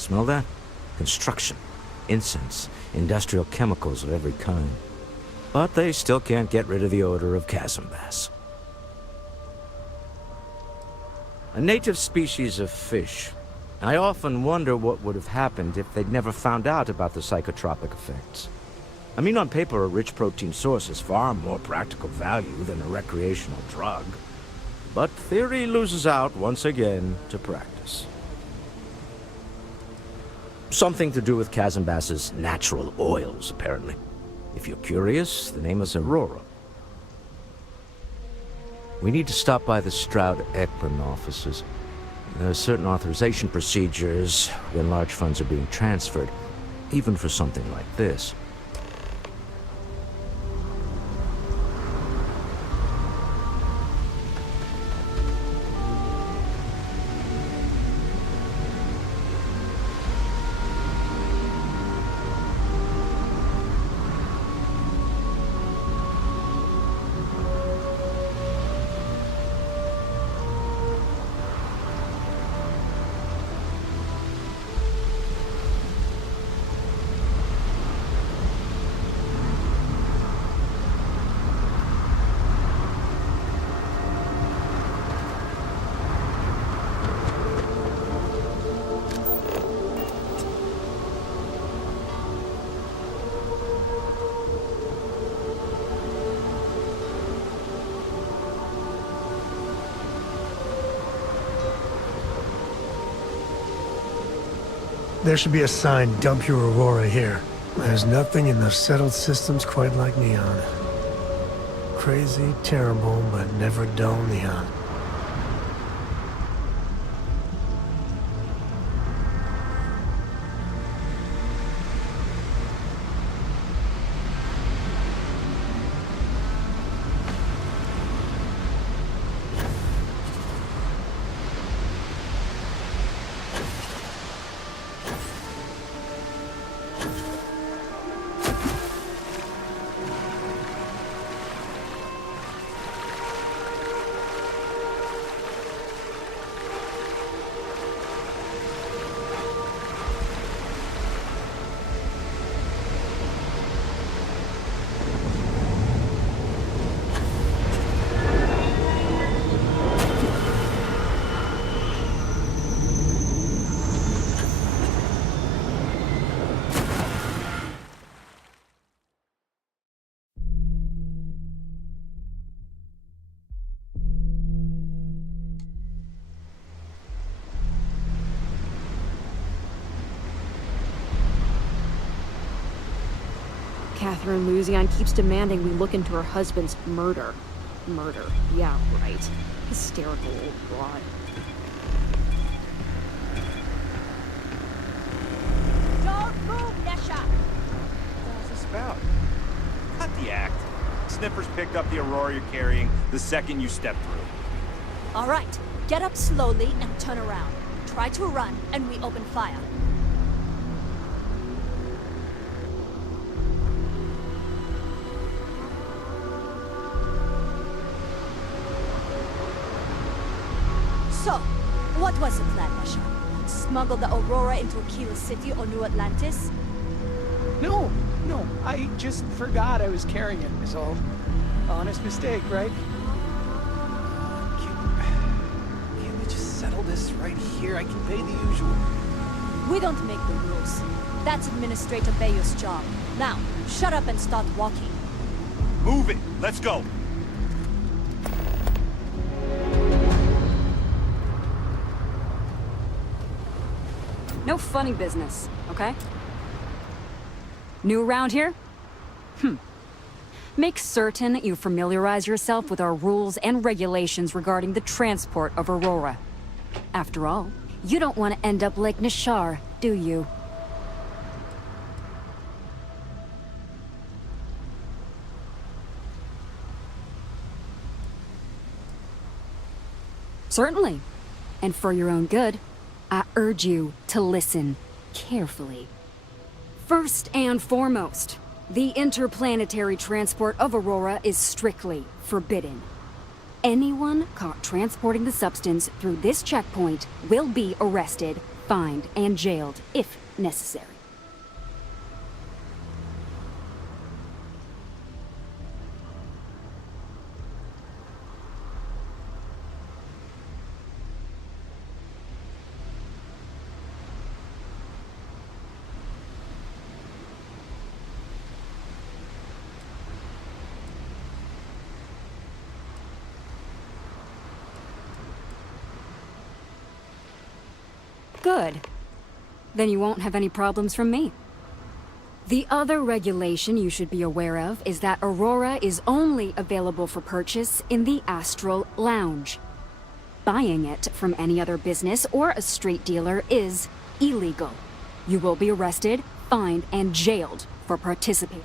Smell that? Construction, incense, industrial chemicals of every kind. But they still can't get rid of the odor of chasm bass. A native species of fish. I often wonder what would have happened if they'd never found out about the psychotropic effects. I mean, on paper, a rich protein source has far more practical value than a recreational drug. But theory loses out once again to practice. Something to do with chasm bass's natural oils, apparently. If you're curious, the name is Aurora. We need to stop by the Stroud-Ekman offices. There are certain authorization procedures when large funds are being transferred, even for something like this. There should be a sign, dump your Aurora here. There's nothing in the settled systems quite like Neon. Crazy, terrible, but never dull Neon. Catherine Luzion keeps demanding we look into her husband's murder. Murder, yeah, right. Hysterical old broad. Don't move, Nesha! What's this about? Cut the act. Sniffers picked up the Aurora you're carrying the second you stepped through. All right, get up slowly and turn around. Try to run, and we open fire. So, what was the plan, Nesha? Smuggle the Aurora into Aquila City or New Atlantis? No, I just forgot I was carrying it, is all. Honest mistake, right? Can't we just settle this right here? I can pay the usual. We don't make the rules. That's Administrator Bayou's job. Now, shut up and start walking. Move it! Let's go! No funny business, okay? New around here? Make certain you familiarize yourself with our rules and regulations regarding the transport of Aurora. After all, you don't want to end up like Nishar, do you? Certainly. And for your own good, I urge you to listen carefully. First and foremost, the interplanetary transport of Aurora is strictly forbidden. Anyone caught transporting the substance through this checkpoint will be arrested fined, and jailed if necessary. Good. Then you won't have any problems from me. The other regulation you should be aware of is that Aurora is only available for purchase in the Astral Lounge. Buying it from any other business or a street dealer is illegal. You will be arrested, fined, and jailed for participating.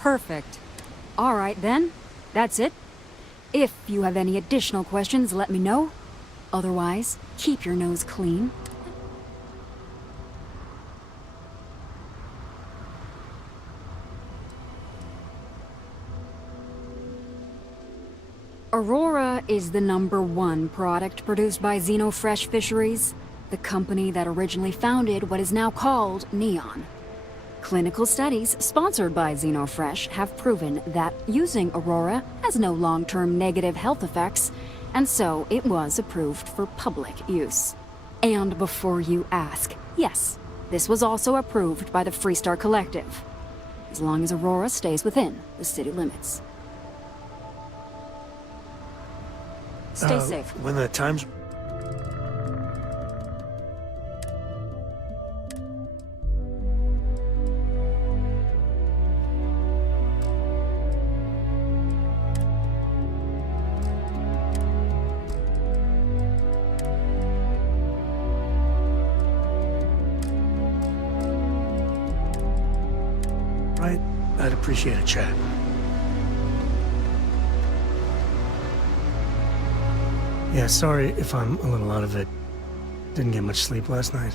Perfect. All right, then. That's it. If you have any additional questions, let me know. Otherwise, keep your nose clean. Aurora is the #1 product produced by Xenofresh Fisheries, the company that originally founded what is now called Neon. Clinical studies sponsored by Xenofresh have proven that using Aurora has no long-term negative health effects, and so it was approved for public use. And before you ask, yes, this was also approved by the Freestar Collective, as long as Aurora stays within the city limits. Stay safe. When the time's... right, I'd appreciate a chat. Yeah, sorry if I'm a little out of it. Didn't get much sleep last night.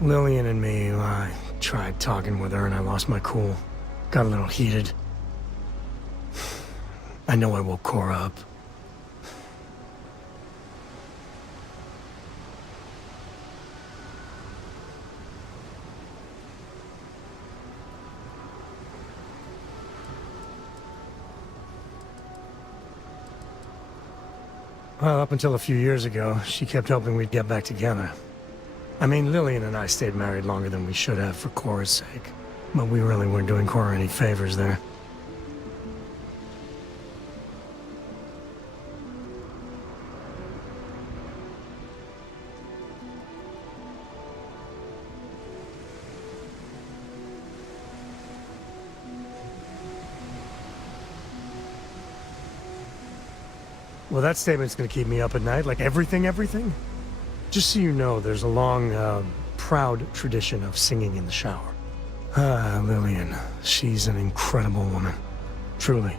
Lillian and me, I tried talking with her and I lost my cool. Got a little heated. I know I woke Cora up. Well, up until a few years ago, she kept hoping we'd get back together. I mean, Lillian and I stayed married longer than we should have for Cora's sake. But we really weren't doing Cora any favors there. Well, that statement's gonna keep me up at night, like everything? Just so you know, there's a long, proud tradition of singing in the shower. Ah, Lillian, she's an incredible woman. Truly.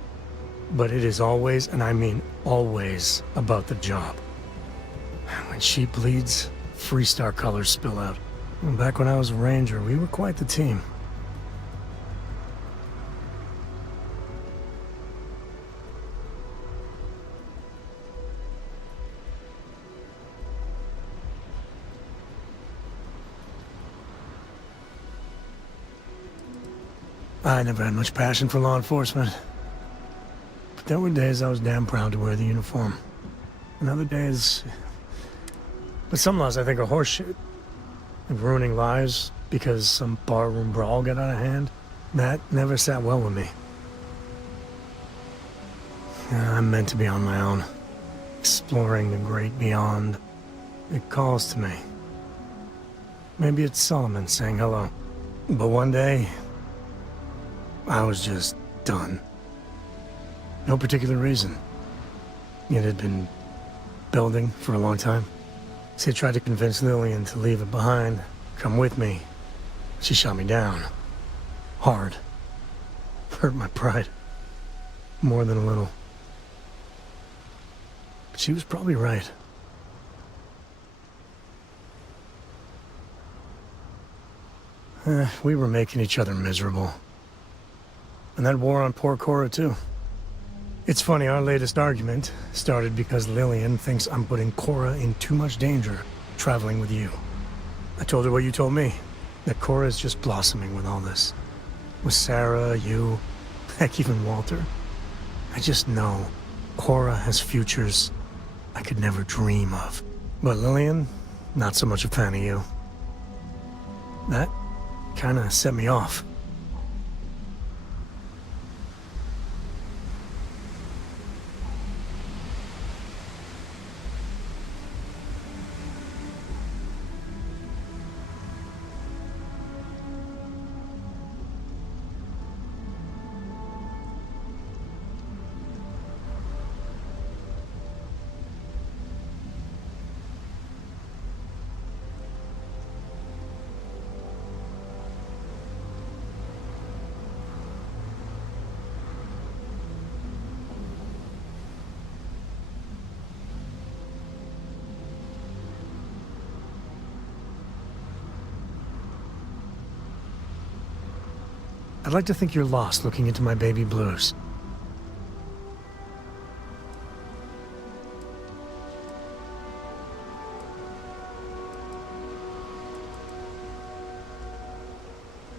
But it is always, and I mean always, about the job. When she bleeds, Freestar colors spill out. Back when I was a ranger, we were quite the team. I never had much passion for law enforcement. But there were days I was damn proud to wear the uniform. And other days... But some laws I think are horseshit. Like ruining lives because some barroom brawl got out of hand. That never sat well with me. I'm meant to be on my own. Exploring the great beyond. It calls to me. Maybe it's Solomon saying hello. But one day... I was just done. No particular reason. It had been building for a long time. She had tried to convince Lillian to leave it behind, come with me. She shot me down. Hard. Hurt my pride. More than a little. But she was probably right. We were making each other miserable. And that war on poor Cora, too. It's funny, our latest argument started because Lillian thinks I'm putting Cora in too much danger traveling with you. I told her what you told me, that Cora's just blossoming with all this. With Sarah, you, heck, even Walter. I just know Cora has futures I could never dream of. But Lillian, not so much a fan of you. That kinda set me off. I'd like to think you're lost looking into my baby blues.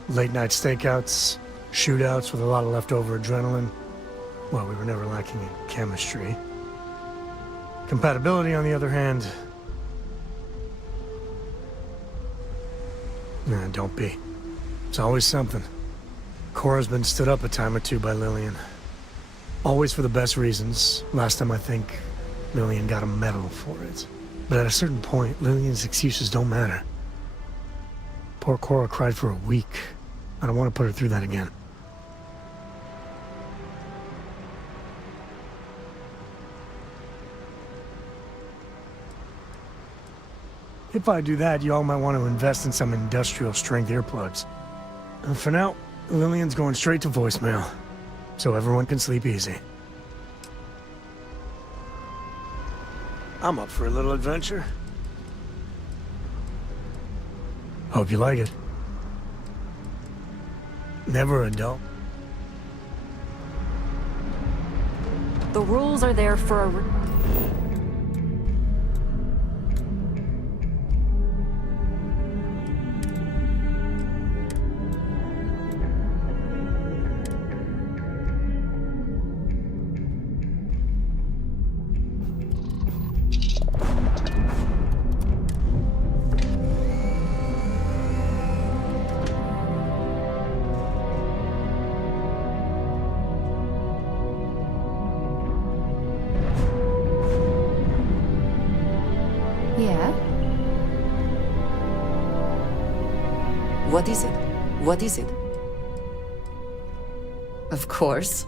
Late night stakeouts, shootouts with a lot of leftover adrenaline. Well, we were never lacking in chemistry. Compatibility, on the other hand... Nah, don't be. It's always something. Cora's been stood up a time or two by Lillian. Always for the best reasons. Last time I think Lillian got a medal for it. But at a certain point, Lillian's excuses don't matter. Poor Cora cried for a week. I don't want to put her through that again. If I do that, y'all might want to invest in some industrial strength earplugs. For now, Lillian's going straight to voicemail, so everyone can sleep easy. I'm up for a little adventure. Hope you like it. Never a dull. The rules are there for a Yeah? What is it? What is it? Of course.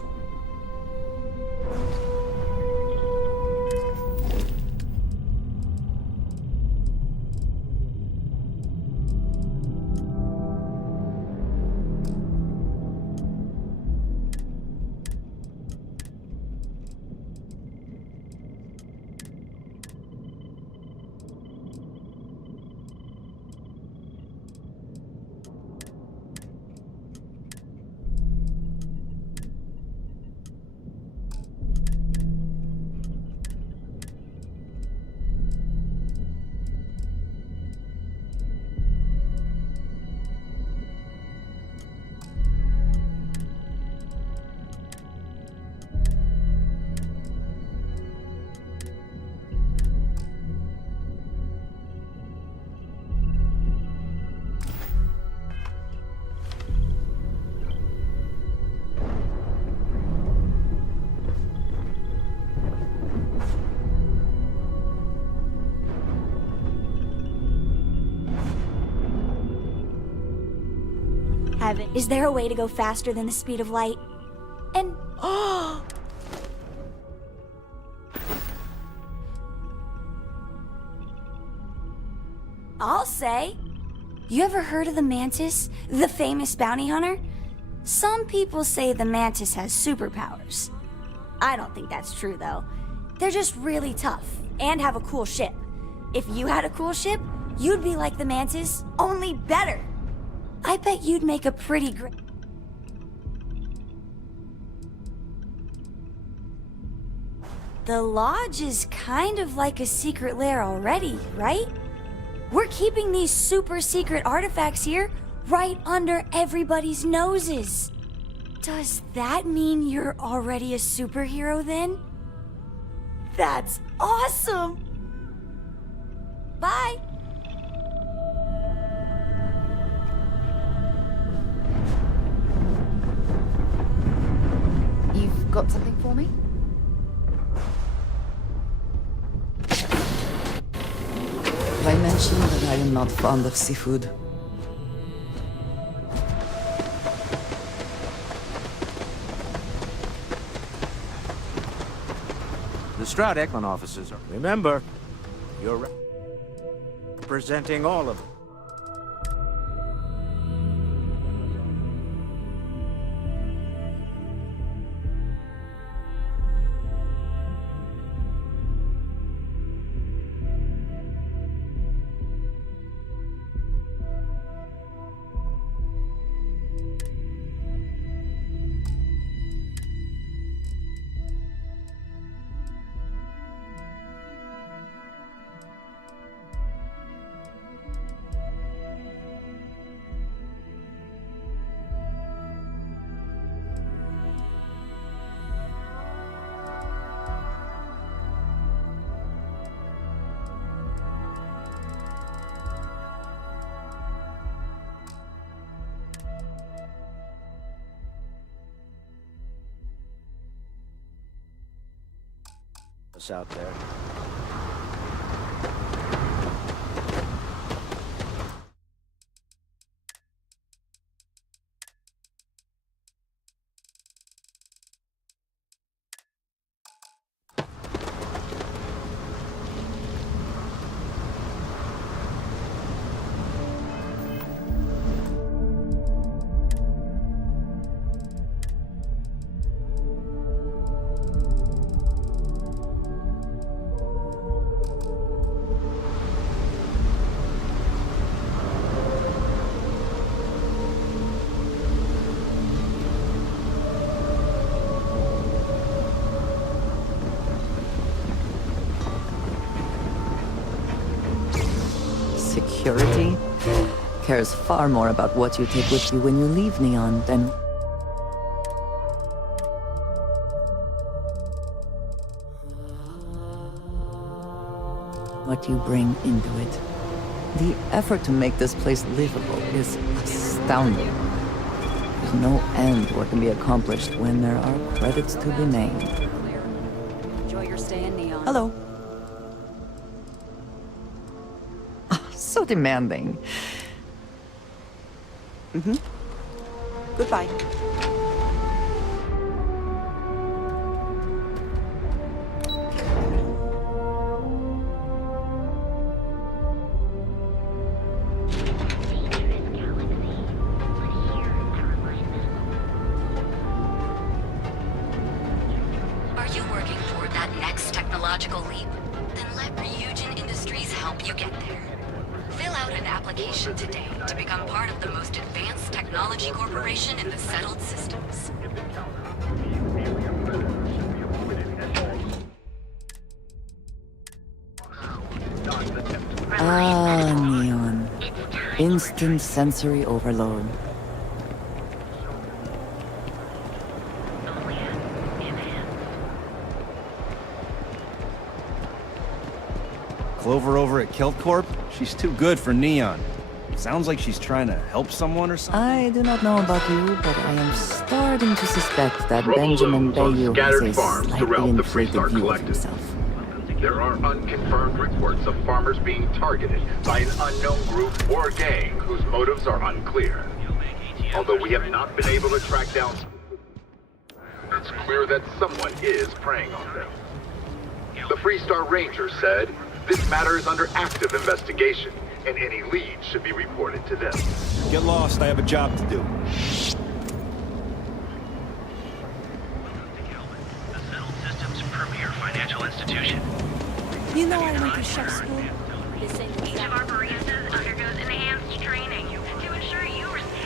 Is there a way to go faster than the speed of light? And... I'll say. You ever heard of the Mantis? The famous bounty hunter? Some people say the Mantis has superpowers. I don't think that's true, though. They're just really tough, and have a cool ship. If you had a cool ship, you'd be like the Mantis, only better. I bet you'd make a pretty great... The Lodge is kind of like a secret lair already, right? We're keeping these super secret artifacts here, right under everybody's noses. Does that mean you're already a superhero then? That's awesome! Bye! You've got something for me? I mentioned that I am not fond of seafood. The Stroud Ekman officers are... Remember, you're representing all of them. Us out there. Security cares far more about what you take with you when you leave Neon than what you bring into it. The effort to make this place livable is astounding. There's no end what can be accomplished when there are credits to be named. Enjoy your stay in Neon. Hello. So demanding. Goodbye. Are you working toward that next technological leap? Then let Ryujin Industries help you get there. Fill out an application today to become part of the most advanced technology corporation in the settled systems. Ah, Neon. Instant sensory overload. Clover over at Keltcorp? She's too good for Neon. Sounds like she's trying to help someone or something. I do not know about you, but I am starting to suspect that Rebel Benjamin zones on Bayou scattered has a farms slightly throughout the inflated Freestar view of Collective. himself. There are unconfirmed reports of farmers being targeted by an unknown group or gang whose motives are unclear. Although we have not been able to track down, it's clear that someone is preying on them. The Freestar Ranger said, this matter is under active investigation, and any leads should be reported to them. Get lost, I have a job to do. The Settled Systems' premier financial institution. You know I went to chef school. This ain't Each of our baristas undergoes enhanced training to ensure you receive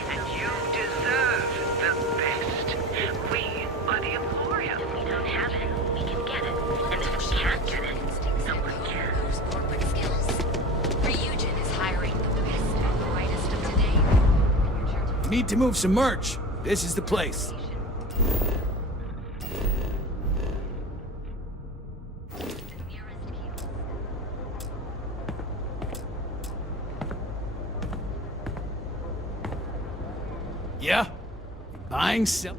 need to move some merch, this is the place. Yeah? Buying, sell.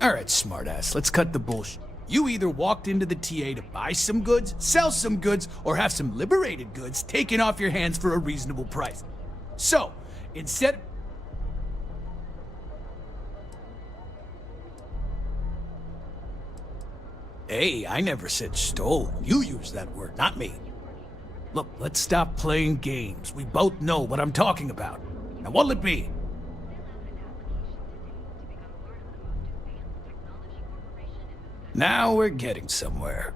Alright, smartass, let's cut the bullshit. You either walked into the TA to buy some goods, sell some goods, or have some liberated goods taken off your hands for a reasonable price. So, instead... Hey, I never said stole. You used that word, not me. Look, let's stop playing games. We both know what I'm talking about. Now what'll it be? Now we're getting somewhere.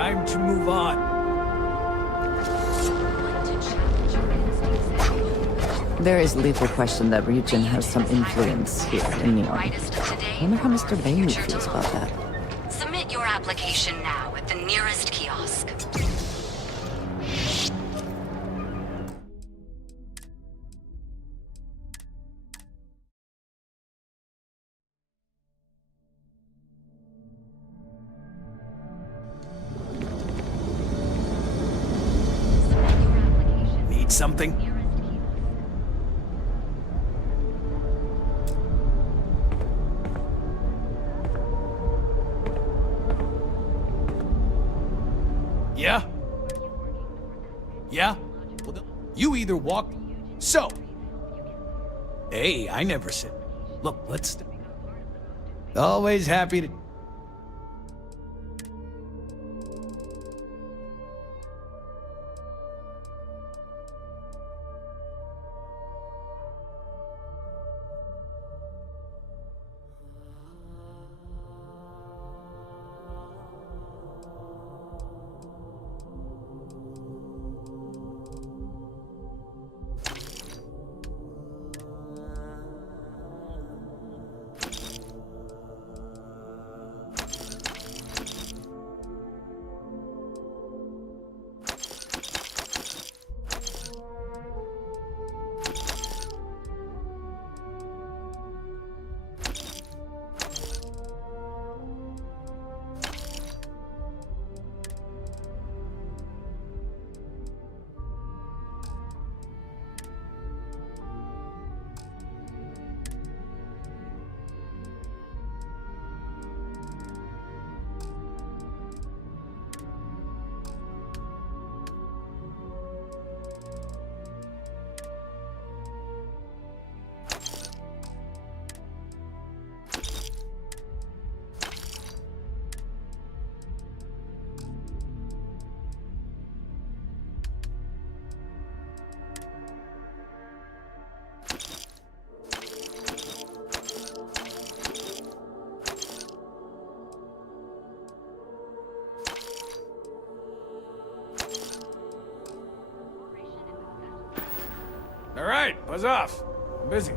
time to move on. There is little question that Ryujin has some influence here in Neon. I wonder how Mr. Bailey feels about that. Submit your application now at the nearest kiosk. Need something? Yeah? Yeah? Well, you either walk... So! Hey, I never said... Look, let's... Always happy to... All right, buzz off. I'm busy.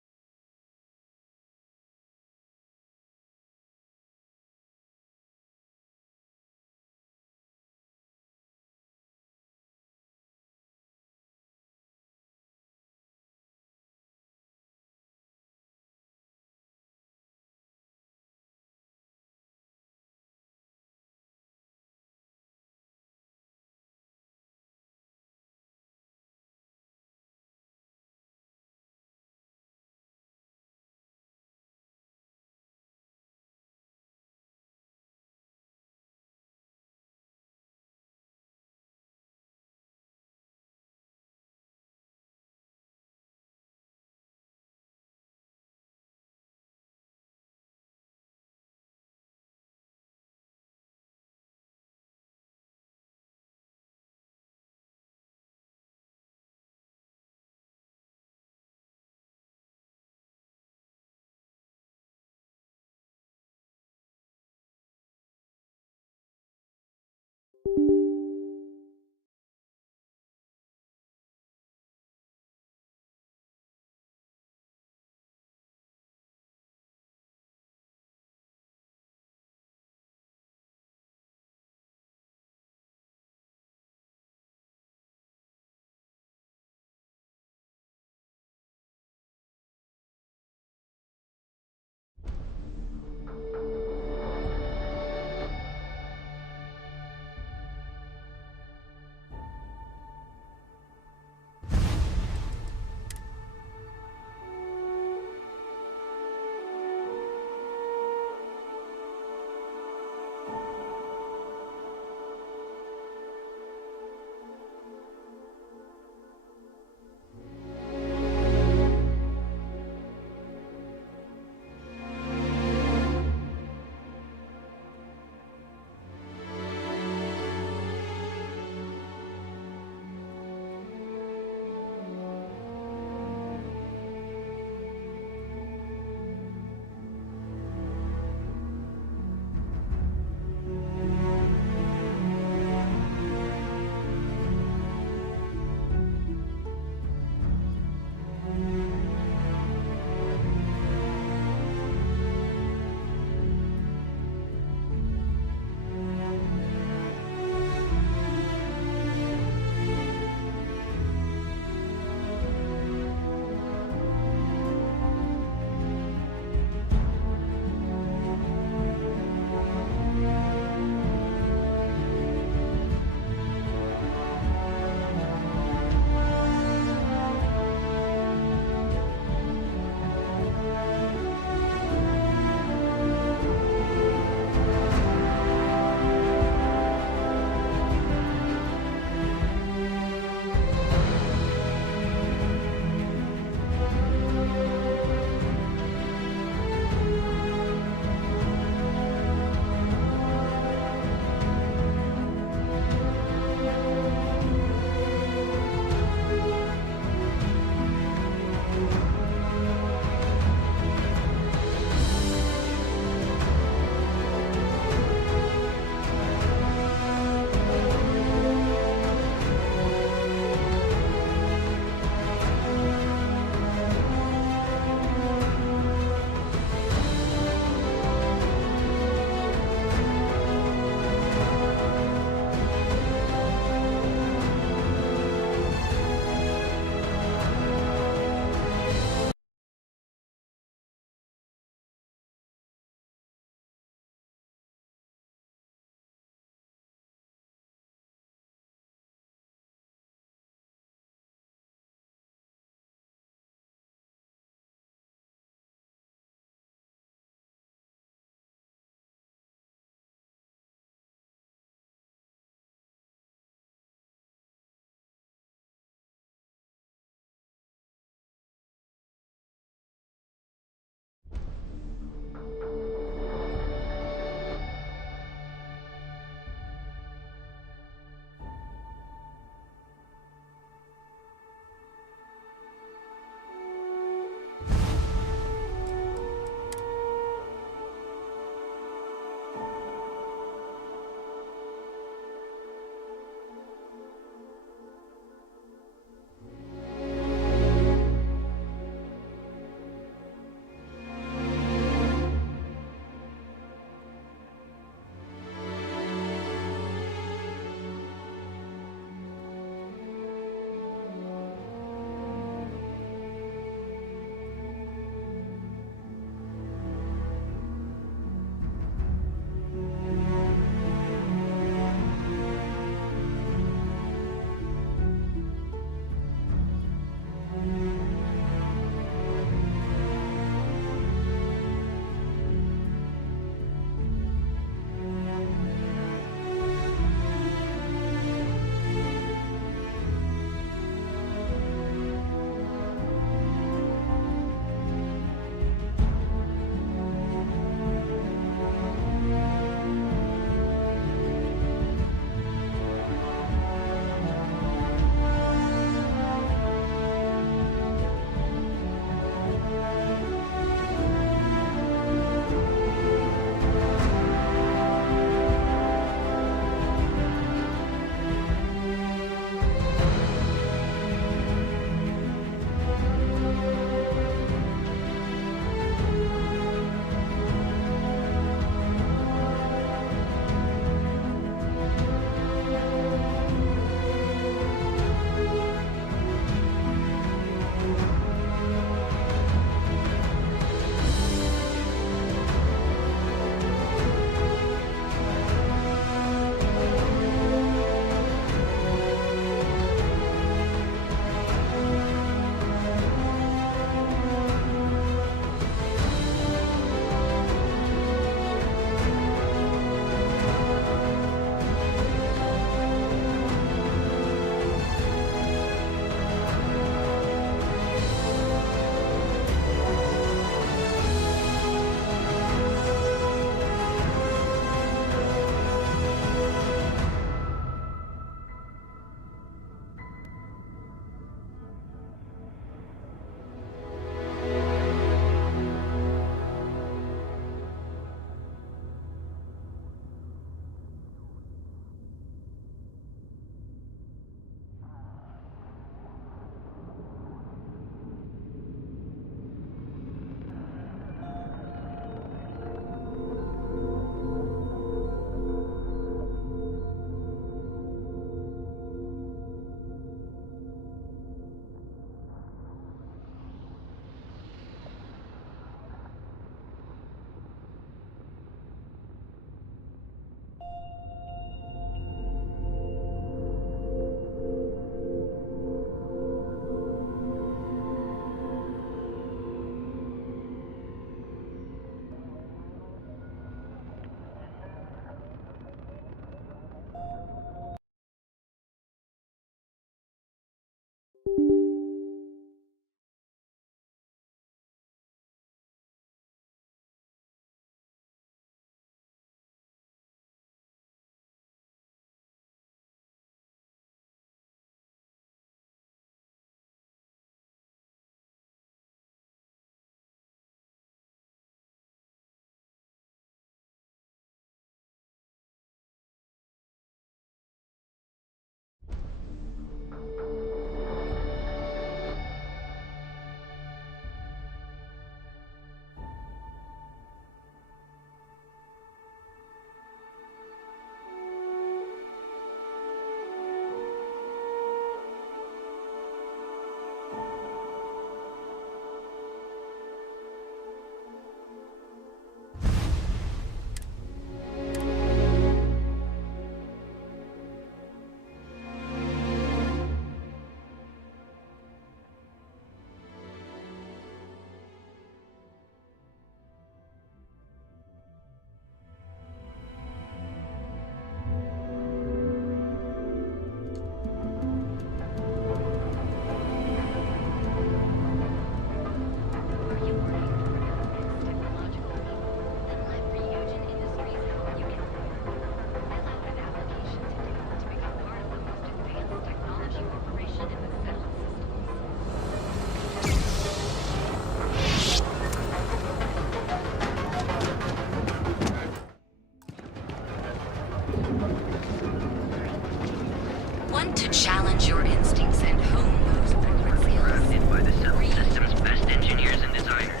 Want to challenge your instincts and hone those forward skills? Crafted by the Cell System's best engineers and designers.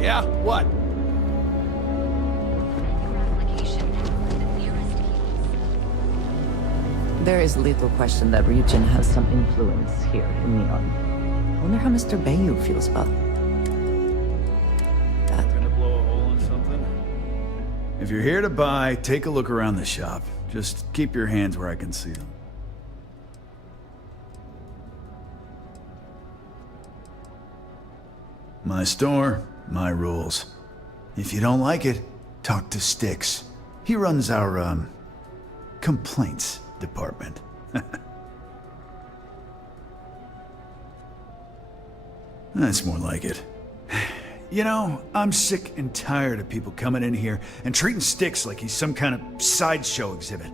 Yeah? What? Application and find the nearest keys. There is little question that Ryujin has some influence here in Neon. I wonder how Mr. Bayu feels about that. Gonna blow a hole in something? If you're here to buy, take a look around the shop. Just keep your hands where I can see them. My store, my rules. If you don't like it, talk to Styx. He runs our, complaints department. That's more like it. You know, I'm sick and tired of people coming in here and treating Styx like he's some kind of sideshow exhibit.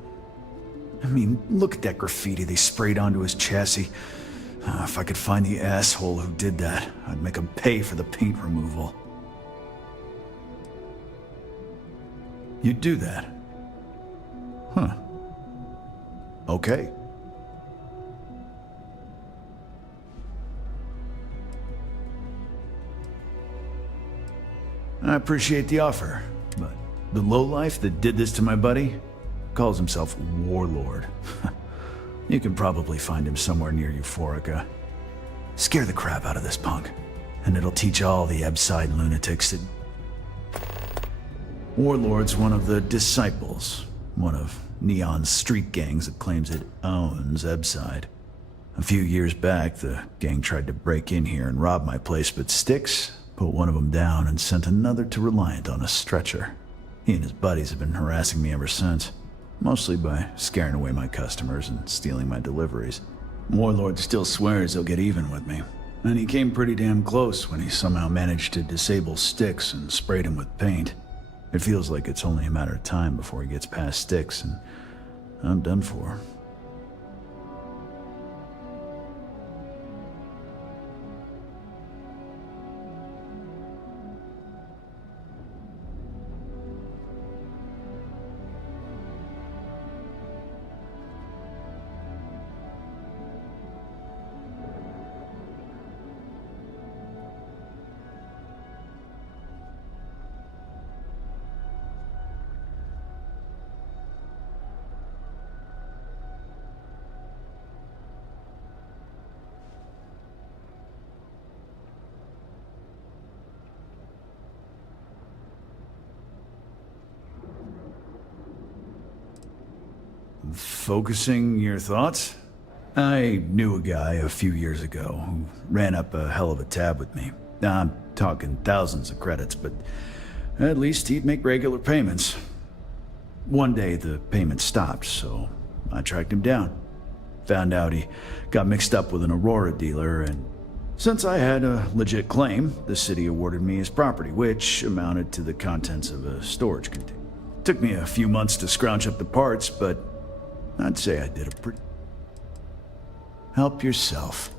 I mean, look at that graffiti they sprayed onto his chassis. If I could find the asshole who did that, I'd make him pay for the paint removal. You'd do that? Huh. Okay. I appreciate the offer, but the lowlife that did this to my buddy calls himself Warlord. You can probably find him somewhere near Euphorica. Scare the crap out of this punk, and it'll teach all the Ebside lunatics that Warlord's one of the Disciples, one of Neon's street gangs that claims it owns Ebside. A few years back, the gang tried to break in here and rob my place, but Styx put one of them down and sent another to Reliant on a stretcher. He and his buddies have been harassing me ever since. Mostly by scaring away my customers and stealing my deliveries. Warlord still swears he'll get even with me, and he came pretty damn close when he somehow managed to disable Styx and sprayed him with paint. It feels like it's only a matter of time before he gets past Styx, and I'm done for. Focusing your thoughts? I knew a guy a few years ago who ran up a hell of a tab with me. I'm talking thousands of credits, but at least he'd make regular payments. One day the payments stopped, so I tracked him down. Found out he got mixed up with an Aurora dealer, and since I had a legit claim, the city awarded me his property, which amounted to the contents of a storage container. Took me a few months to scrounge up the parts, but I'd say I did a pretty... Help yourself.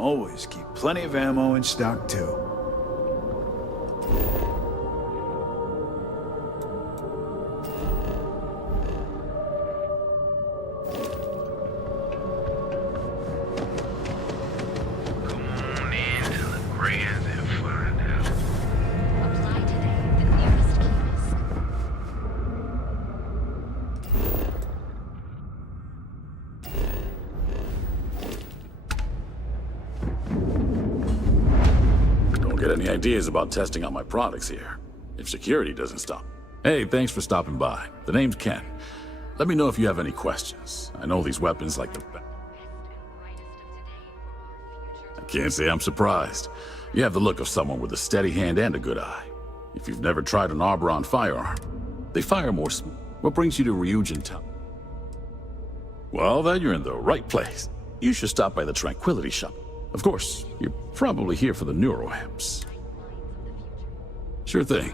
Always keep plenty of ammo in stock, too. Get any ideas about testing out my products here? If security doesn't stop. Hey, thanks for stopping by. The name's Ken. Let me know if you have any questions. I know these weapons like the best. I can't say I'm surprised. You have the look of someone with a steady hand and a good eye. If you've never tried an Arbron firearm, they fire more smooth. What brings you to Ryujin Town? Well, then you're in the right place. You should stop by the Tranquility Shop. Of course, you're probably here for the neuroamps. Sure thing.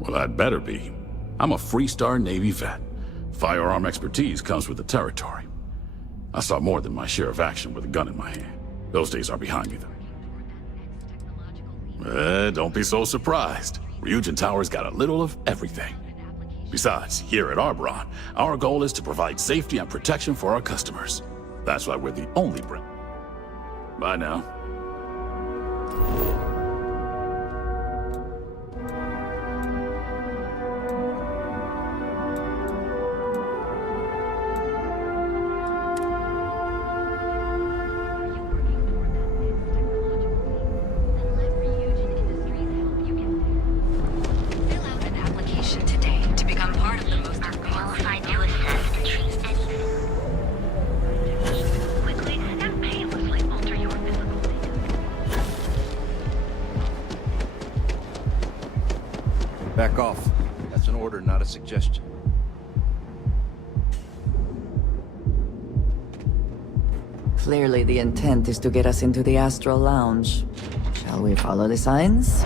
Well, I'd better be. I'm a Freestar Navy vet. Firearm expertise comes with the territory. I saw more than my share of action with a gun in my hand. Those days are behind me, though. Don't be so surprised. Ryujin Tower's got a little of everything. Besides, here at Arbron, our goal is to provide safety and protection for our customers. That's why we're the only brand. Bye now. Back off. That's an order, not a suggestion. Clearly the intent is to get us into the Astral Lounge. Shall we follow the signs?